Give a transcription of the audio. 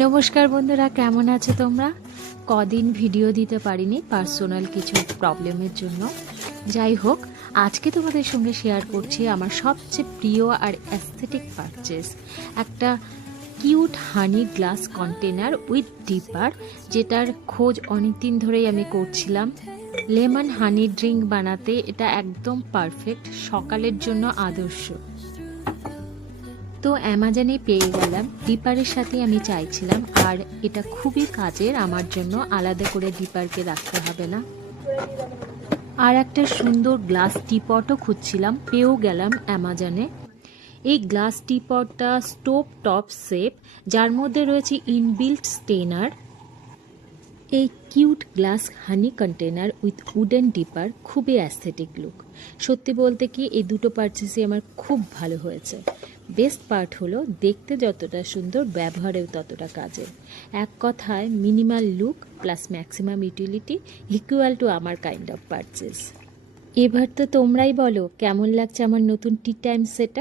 নমস্কার বন্ধুরা, কেমন আছো তোমরা? কদিন ভিডিও দিতে পারিনি পার্সোনাল কিছু প্রবলেমের জন্য। যাই হোক, আজকে তোমাদের সঙ্গে শেয়ার করছি আমার সবচেয়ে প্রিয় আর অ্যাস্থেটিক পারচেস একটা cute honey glass container with dipper যেটার খোঁজ অনেক দিন ধরেই আমি করছিলাম। লেমন হানি ড্রিঙ্ক বানাতে এটা একদম পারফেক্ট সকালের জন্য আদর্শ। তো অ্যামাজনে পেয়ে গেলাম। ডিপারের সাথে আমি চাইছিলাম, আর এটা খুবই কাজের, আমার জন্য আলাদা করে ডিপারকে রাখতে হবে না। আর একটা সুন্দর গ্লাস টিপটও খুঁজছিলাম, পেয়েও গেলাম অ্যামাজনে। এই গ্লাস টিপটটা স্টোভ টপ সেপ যার মধ্যে রয়েছে ইনবিল্ট স্টেনার এই cute glass honey container with wooden dipper খুবই অ্যাস্থেটিক লুক সত্যি বলতে কি, এই দুটো পারচেসই আমার খুব ভালো হয়েছে। বেস্ট পার্ট হলো দেখতে যতটা সুন্দর, ব্যবহারেও ততটা কাজের। এক কথায় minimal look plus maximum utility equal to আমার কাইন্ড অফ পারচেস এবার তো তোমরাই বলো, কেমন লাগছে আমার নতুন টি টাইম সেট